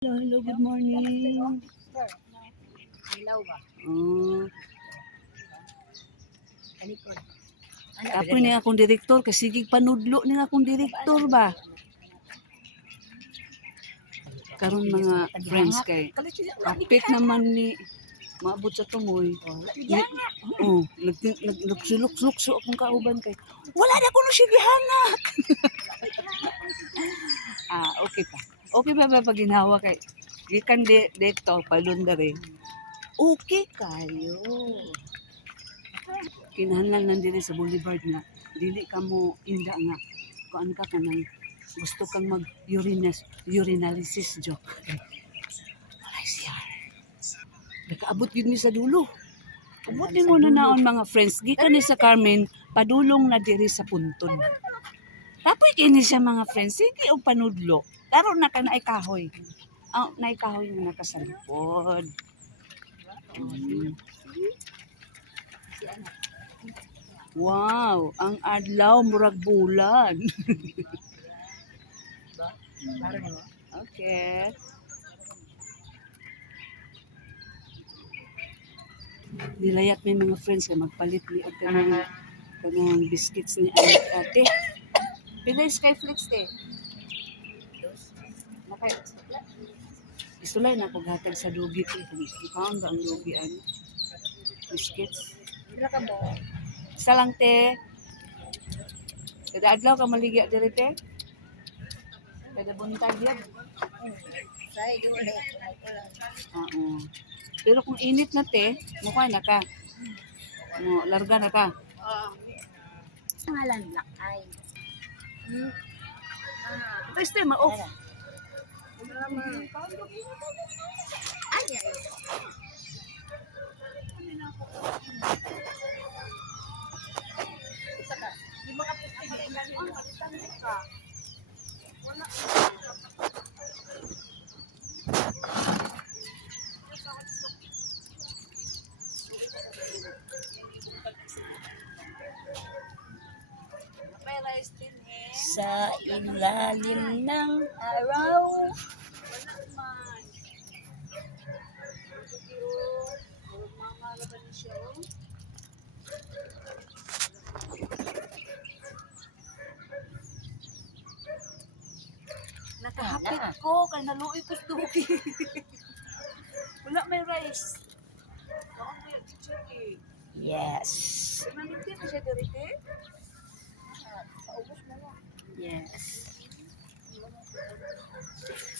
Hello, hello, good morning. Ilaw ba? Oh, Kalikod. ako ni akong direktor kasi panudlo ni akong direktor ba. Karon mga friends kay kapit naman ni maabot sa tumoy. Nagsulok-sulok akong kauban kay wala na kuno siya gihangak. Okay pa. Okay ba pag ginawa kay gikan dito palundare. Okay kayo. Kinahanglan lang dili sa boulevard nga dili ka mo inda nga kuan ka kanang gusto kang mag urinalysis joke. Walay siya. Nakaabot gid mi sa dulo. Abot ni mo na naon mga friends gikan ni sa Carmen padulong na diri sa puntod. Tapoy kini siya mga friends sige og panudlo. Taro na ka na ay kahoy. Na kahoy nga nakasalipod. Wow, ang adlaw murag bulan. Okay. Nilayat may mga friends kay magpalit ni og kanang biscuits ni ate. Pila Skyflix te? Nakay. Isulay na kog hatag sa dugi te. Pound ang dugi ano. Biscuits. Pila ka mo? Isa lang te. Kada adlaw ka maligya diri te. Kada buntag yan. Say, di ulit. Oo. Pero kung init na te, mukha na ka. Larga na ka. Ngalan Black Eye. Tapos te, ma-off. Ay, ay. Di ba kapit ka? Sa ilalim ng araw. Nakahapit ko, kay naluoy ko dugi. Wala may rice. Baka may chicken. Yes. Maniti na siya dirite? Yes.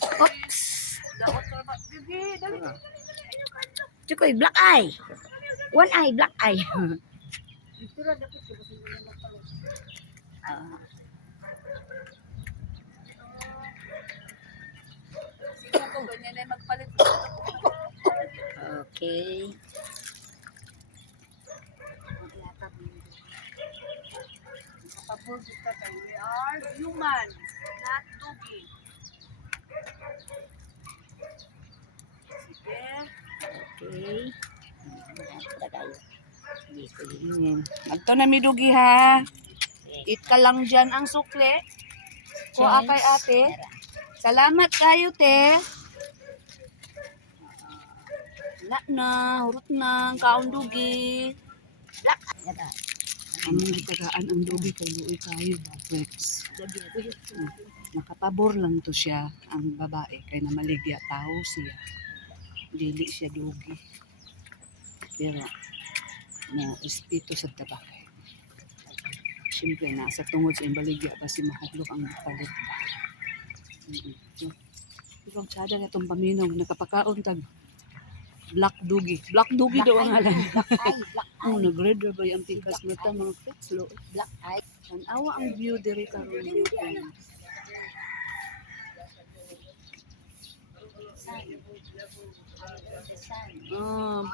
Oops! Daot ka ba? Bibi, dali. Chukoy, Black Eye. One eye, Black Eye. Tura, dapat ko kasi nila magpalit. Sige ko, ganyan ay magpalit. Okay. Kapag kita tayo, we are human, not dugi. Sige. Okay. Magto na mi dugi ha. Eat ka lang dyan ang sukle. Kuha kay ate. Salamat kayo te. Wala na, hurot na, kaon dugi. Black. Ang tagaan ang dugi kay luoy kayo ba, friends. Nakatabor lang to siya, ang babae, kay namaligya tao siya. Dili siya dugi. Pero, espito sa tabakay. Siyempre, nasa tungod sa imbaligya kasi mahadlok ang palit. Ibang tsada na itong paminaw, nakapakaon tag Black Dugi. Black Dugi daw ang alam. Black Eye, Black Eye. Nag-red ba yung tingkas na ta mga friends? Black Eye. Awa ang view diri karon mo.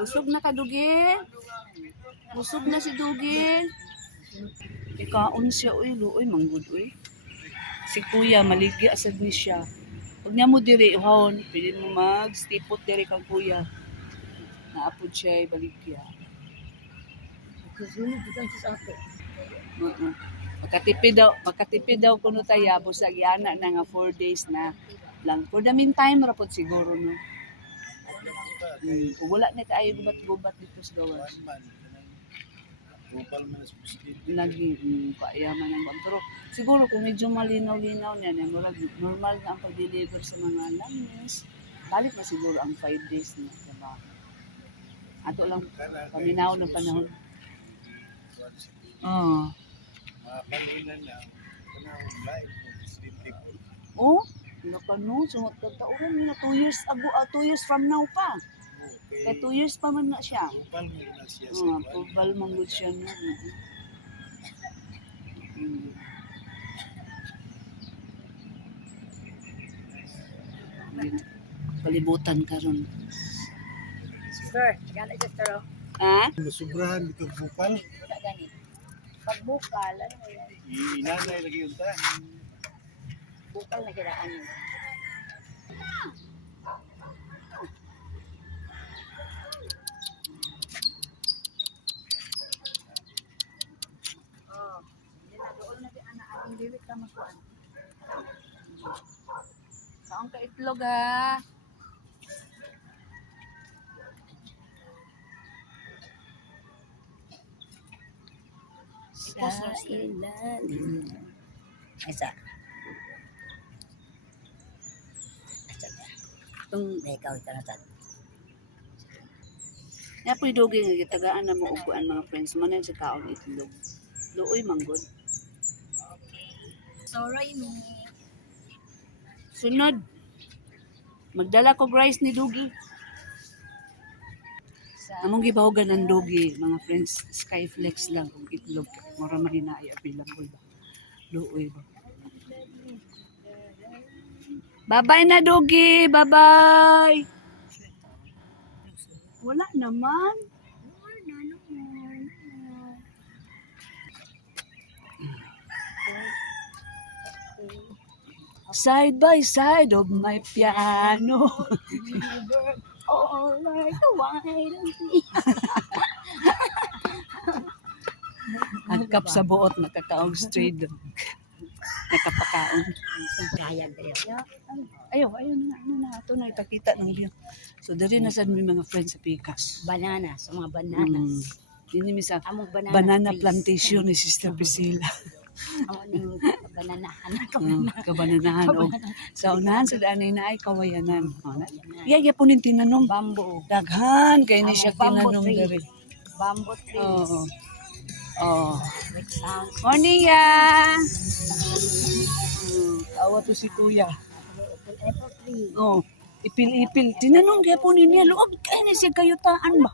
Busog na ka Dugi. Busog na si Dugi. Ikaon siya uy, luoy manggod uy. Si Kuya maligya sad ni siya. Pag niya mo diri hon, pili mo mag-stipot diri kang Kuya. Naapod siya ay baligya. Kasunod kita sa ate. Makatipid daw kuno tayo busag yana na nga 4 days na lang. For the meantime, rapod siguro, no? Kung wala na tayo gubat-gubat dito sa gawas. Lagi, kaayaman ng bang. Pero siguro kung medyo malinaw-linaw niya, normal na ang pag-deliver sa mga langis, balik na siguro ang 5 days na trabaho. Ato lang, paminaw ng panahon. Oo. Oh, wala pa no. So, tauran na 2 years ago, 2 years from now pa. Kaya 2 years pa man na siya. Approval man good siya no. Kalibutan karon. Sir, gana sister oh. Ha? Sobrahan dito bukal. Wala ganit. Pag bukal, ano mo yun? Inanay lagi yun ta. Bukal na kiraan yun. Oh, hindi na doon na di anak ang lilit na magkuhan. Kaong ka itlog ha. Sa ilalim. Isa. Itong ikaw ito na sad. Nga po idugi nga gitagaan na mo upuan mga friends. Manan sa kaong itlog. Luoy manggod. Sorry me. Sunod. Magdala ko rice ni Dugi. Among gibahugan ng Dugi, mga friends, Skyflex lang kung itlog. Mura mahina ay available ba. Luoy ba. Bye-bye na Dugi. Bye-bye. Wala naman. Side by side of my piano. All like the wine and tea. Agkap sa buot, nakakaong stray dog. Nakapakaon. Kaya dito. Ayaw na. Ito na ipakita ng liyo. So, dari na sad may mga friends sa Pikas. Banana, sa mga bananas. Dini mi sa Among banana trees. plantation ni Sister Priscilla. Amo ning bananahan ako. Kabananahan o. Sa unahan sa daan na ay kawayanan. Iya po nin tinanong. Bamboo. Daghan kay ni siya Bamboo tinanong tree. dari. Bamboo trees. Oo. Oh. Which sounds Morning ya. Tawa to si Kuya. apple tree. Oh. Ipil-ipil. Tinanong kaya po niya, luog kaya ni siya kayutaan ba?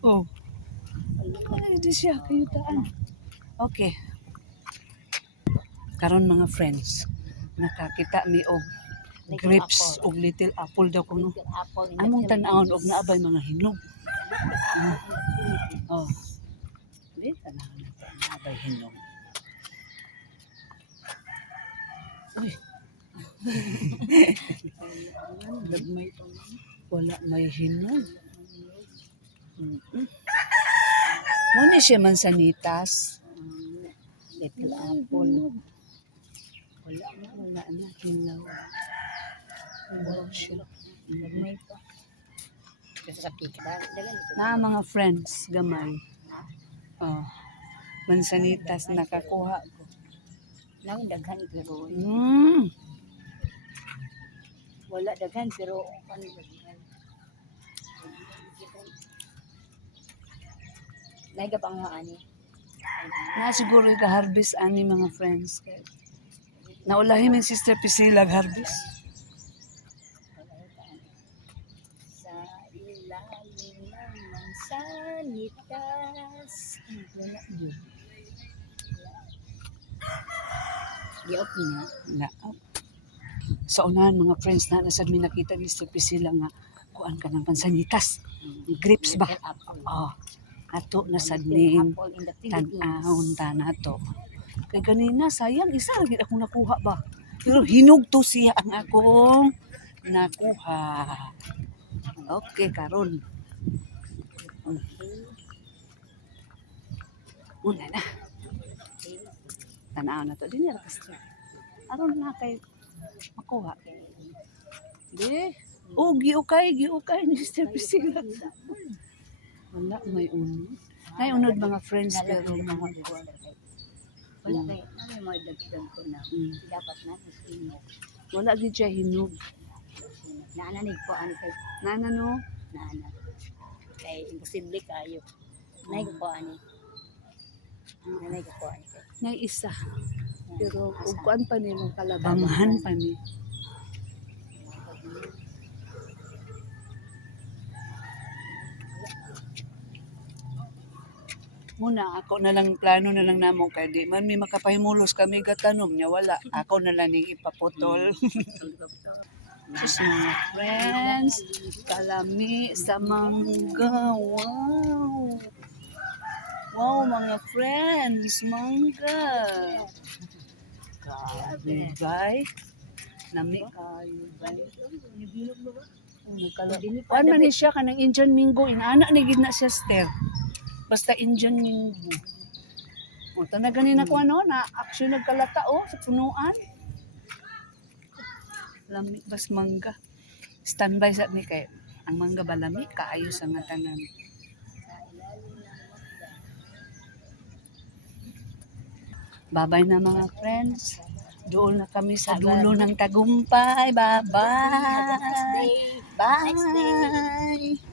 Oh. Ano di siya kayutaan? Okay. Karon mga friends, nakakita mi og grapes og little apple daw kuno. Little apple in the Among Philippines. tan-awon og naabay mga hinog. Oh. Di tanawon nato naabay hinog. Uy. Lagmay wala may hinog. Muna siya mansanitas. Little apple. Wala na hilaw. Wala siya. May pa. Kasi sa pika. Dagan ito. Na mga friends, gamay. Oh. Mansanitas nakakuha ko. Nang daghan pero wala daghan pero ano daghan. Naiga pang ani. Na siguro ka-harvest ani mga friends. Naulahin min Sister Priscilla harvest. Sa ilalim ng mansanitas. Wala yun. Di-open na. Na. Sa unahan mga friends na nasad mi nakita ni Sister Priscilla nga kuan ka ng pansanitas. Grapes ba? Little apple. Oh. Ato na sad Little ning apple in the Philippines. tan-ahon ta nato. Kay ganina sayang isa lagi akong nakuha ba. Pero hinugto siya ang akong nakuha. Okay karon. Una na. Tan-ahon na to din ra kastra. Aron na kay makuha. Di. Oh, giukay ni Sister Priscilla. Wala, may unod. May unod mga friends, pero mga Wala kay ano mo dagdag ko na. Dapat na imo. wala di siya hinog. Naananig ko ani kay Nana no? nana. Kay imposible kayo. Nay ko ani. Nanay ko ani. Nay isa. Pero kung kuan pa ni mong kalabanghan pa ni. Muna, ako na lang, plano na lang namo kay di man may makapahimulos kami gatanom niya, wala. Ako na lang ning ipaputol. Just mga friends, kalami sa mangga. Wow! Wow, mga friends, mangga. Grabe, bay. Nami kayo, bay. Kuan man ni siya kanang Indian Mingo, inaana ni gid na siya Ster. Basta Indian Mingo. O, tanda ganina ko ano, na action nagkalata o, sa punuan. Lami, bas mangga. Standby sa ni kay, ang mangga ba lami, kaayo sa nga tanan. Bye-bye na mga friends. Doon na kami sa dulo ng tagumpay. Bye-bye. Next day. Bye.